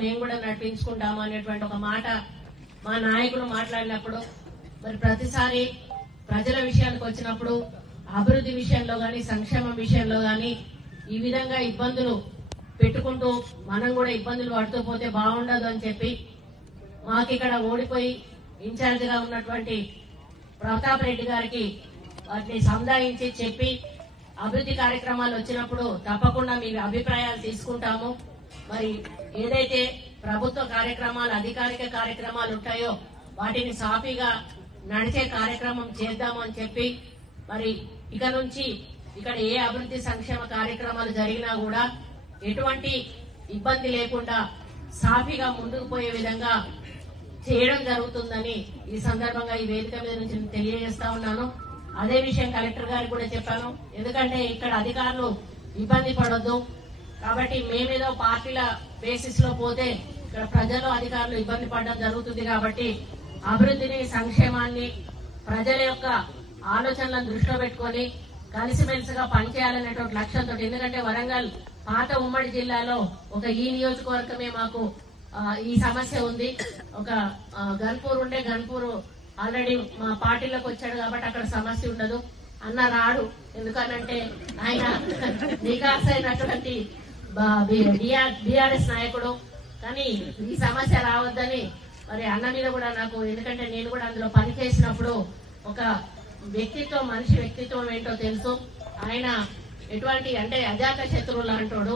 మేము కూడా నడిపించుకుంటాము అనేటువంటి ఒక మాట మా నాయకులు మాట్లాడినప్పుడు మరి ప్రతిసారి ప్రజల విషయానికి వచ్చినప్పుడు అభివృద్ధి విషయంలో గాని సంక్షేమం విషయంలో గాని ఈ విధంగా ఇబ్బందులు పెట్టుకుంటూ మనం కూడా ఇబ్బందులు పడుతూ పోతే బాగుండదు అని చెప్పి మాకు ఇక్కడ ఓడిపోయి ఇన్ఛార్జ్ గా ఉన్నటువంటి ప్రతాప్ రెడ్డి గారికి వాటిని సంధాయించి చెప్పి అభివృద్ధి కార్యక్రమాలు వచ్చినప్పుడు తప్పకుండా మీ అభిప్రాయాలు తీసుకుంటాము. మరి ఏదైతే ప్రభుత్వ కార్యక్రమాలు అధికారిక కార్యక్రమాలు ఉంటాయో వాటిని సాఫీగా నడిచే కార్యక్రమం చేద్దాము అని చెప్పి మరి ఇక నుంచి ఇక్కడ ఏ అభివృద్ధి సంక్షేమ కార్యక్రమాలు జరిగినా కూడా ఎటువంటి ఇబ్బంది లేకుండా సాఫీగా ముందుకు పోయే విధంగా చేయడం జరుగుతుందని ఈ సందర్భంగా ఈ వేదిక మీద నుంచి తెలియజేస్తా ఉన్నాను. అదే విషయం కలెక్టర్ గారికి కూడా చెప్పాను. ఎందుకంటే ఇక్కడ అధికారులు ఇబ్బంది పడొద్దు కాబట్టి మేమేదో పార్టీల బేసిస్ లో పోతే ఇక్కడ ప్రజలు అధికారులు ఇబ్బంది పడడం జరుగుతుంది కాబట్టి అభివృద్ధిని సంక్షేమాన్ని ప్రజల యొక్క ఆలోచనలను దృష్టిలో పెట్టుకుని కలిసిమెలిసిగా పనిచేయాలనేటువంటి లక్ష్యంతో, ఎందుకంటే వరంగల్ పాత ఉమ్మడి జిల్లాలో ఒక ఈ నియోజకవర్గమే మాకు ఈ సమస్య ఉంది. ఒక గన్పూర్ ఉండే గన్పూర్ ఆల్రెడీ మా పార్టీలోకి వచ్చాడు కాబట్టి అక్కడ సమస్య ఉండదు. అన్న రాడు, ఎందుకనంటే ఆయన నికాస్ అయినటువంటి బీఆర్ఎస్ నాయకుడు. కానీ ఈ సమస్య రావద్దని మరి అన్న మీద కూడా నాకు, ఎందుకంటే నేను కూడా అందులో పనిచేసినప్పుడు ఒక వ్యక్తిత్వం, మనిషి వ్యక్తిత్వం ఏంటో తెలుసు. ఆయన ఎటువంటి అంటే అజాత శత్రువులు లాంటోడు,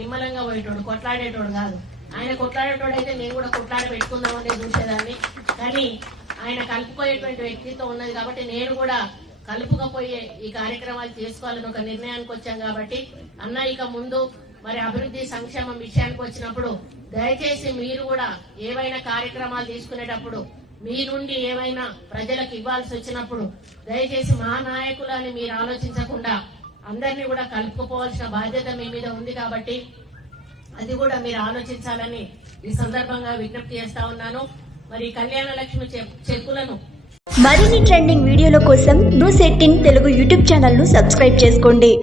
నిమ్మలంగా పోయేటోడు, కొట్లాడేటోడు కాదు. ఆయన కొట్లాడేటోడు అయితే నేను కూడా కొట్లాడ పెట్టుకుందామని చూసేదాన్ని. కానీ ఆయన కలుపుకోయేటువంటి వ్యక్తిత్వం ఉన్నది కాబట్టి నేను కూడా కలుపుకపోయే ఈ కార్యక్రమాలు చేసుకోవాలని ఒక నిర్ణయానికి వచ్చాం. కాబట్టి అన్న ఇక ముందు మరి అభివృద్ధి సంక్షేమం విషయానికి వచ్చినప్పుడు దయచేసి మీరు కూడా ఏవైనా కార్యక్రమాలు తీసుకునేటప్పుడు మీ నుండి ఏమైనా ప్రజలకు ఇవ్వాల్సి వచ్చినప్పుడు దయచేసి మా నాయకులని మీరు ఆలోచించకుండా అందరినీ కూడా కలుపుకోవాల్సిన బాధ్యత మీ మీద ఉంది. కాబట్టి అది కూడా మీరు ఆలోచించాలని ఈ సందర్భంగా విజ్ఞప్తి చేస్తా ఉన్నాను. మరి కళ్యాణ లక్ష్మి చెక్కులను మరిన్ని ట్రెండింగ్ వీడియోల కోసం న్యూస్ 18 తెలుగు యూట్యూబ్ ఛానల్ ను సబ్స్క్రైబ్ చేసుకోండి.